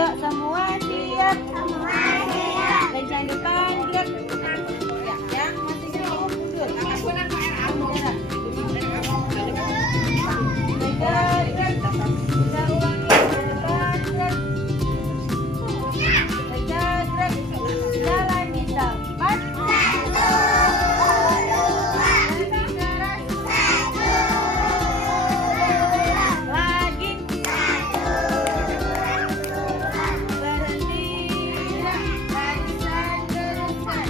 Yuk, semua siap. Lencang depan, gerak. Ya, yang masih mau mundur. Gerak. Kita ulangi. Depan, gerak. Gerak. Jalan di tempat. Lagi. Berhenti. Barisan teruskan.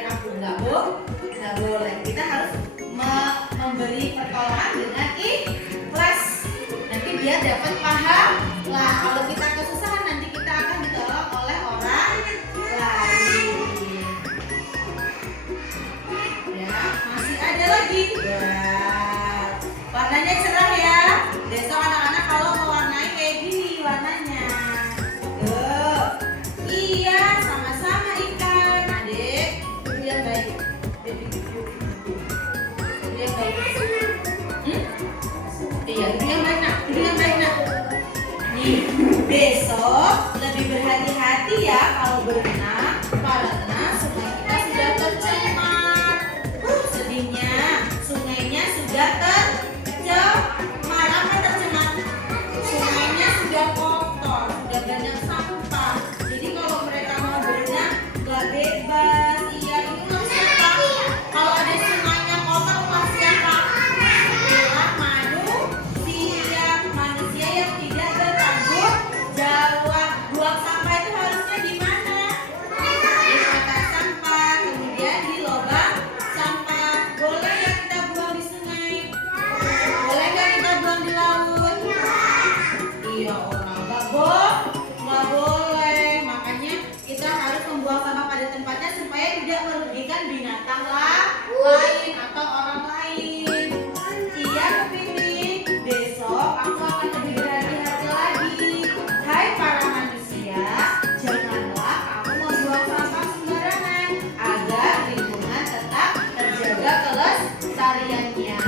sendirian aku, nggak boleh. Kita harus memberi pertolongan dengan ikhlas. Nanti biar dapat pahala. Kalau kita kesusahan nanti kita akan ditolong oleh orang lain. Ya, masih ada lagi. Wah, warnanya cerah ya. Besok anak-anak kalau mewarnai kayak gini warnanya. Tuh, iya sama-sama ikan. Adik, duduk yang baik. Duduk yang baik. Iya, duduk yang baik nak. Duduk yang baik nak. Nih, besok lebih berhati-hati ya kalau berenang karena sungai kita sudah tercemar. Sedihnya, sungainya sudah tercemar. Apa tercemar? Sungainya sudah kotor, sudah banyak sampah. Jadi kalau mereka mau berenang nggak bebas. Iya, itu ulah siapa? Kalau ada sungainya kotor, ulah siapa? Ulah manusia yang tidak bertanggung jawab. Buang sampah itu harusnya di mana? Di kotak sampah, kemudian di lubang sampah. Boleh ya kita buang di sungai? Boleh nggak kita buang di laut? Iya, nggak boleh. Makanya kita harus membuang sampah pada tempatnya supaya tidak merugikan binatang lain atau orang lain. Iya, Kepiting. Besok aku akan lebih berhati-hati lagi. Hai para manusia, janganlah kamu membuang sampah sembarangan agar lingkungan tetap terjaga kelestariannya.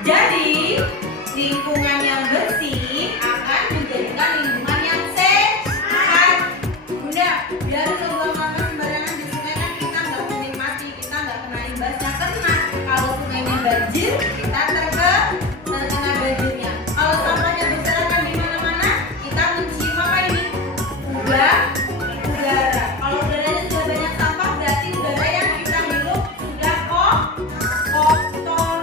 Jadi lingkungan yang bersih akan menjadikan lingkungan yang sehat. Bunda, biar buang sampah sembarangan di sungai kan kita nggak menikmati, kita nggak kena imbasnya. Karena kalau sungainya banjir, kita terkena banjirnya. Kalau sampahnya berserakan di mana-mana, kita mencium apa ini? Udara. Kalau udaranya sudah banyak sampah, berarti udara yang kita hirup sudah kotor.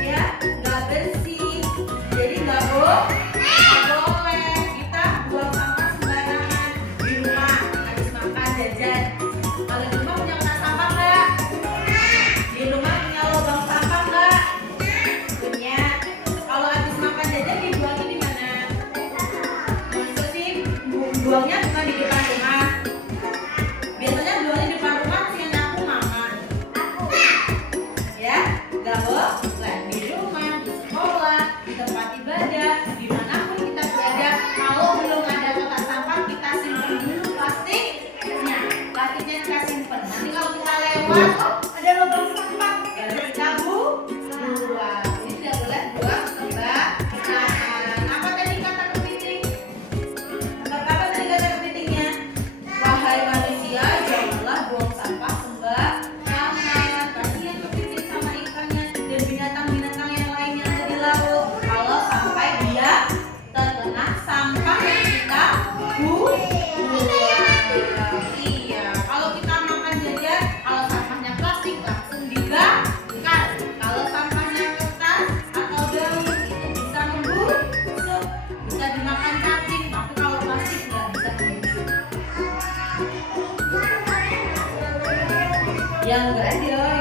Ya, nggak bersih. Jadi nggak boleh kita buang sampah sembarangan di rumah habis makan jajan. Kalau di rumah punya kotak sampah nggak? Di rumah punya lubang sampah nggak? Punya. Kalau habis makan jajan dibuangnya di mana? Maksudnya sih buangnya bukan di depan rumah. Biasanya buangnya di depan rumah sih yang nyapu mama. Ya, nggak boleh di rumah, di sekolah, di tempat ibadah, dimanapun kita berada. Kalau belum ada kotak sampah, kita simpan dulu plastiknya. Plastiknya kita simpan. Nanti kalau kita lewat, ada lubang sampah, ya kita buang. Ini tidak boleh buang sembarangan. Apa tadi kata Kepiting? Apa tadi kata Kepitingnya? Wahai manusia, janganlah buang sampah sembarangan. Kasihan Kepiting sama ikannya dan binatang-binatang yang lain yang ada di laut. Kalau sampai dia terkena sampah yang kita buang. Iya, kalau kita makan jajan, kalau sampahnya plastik langsung dibakar. Kalau sampahnya kertas atau daun itu bisa membusuk, bisa dimakan cacing. Tapi kalau plastik nggak bisa membusuk. Yang enggak ada.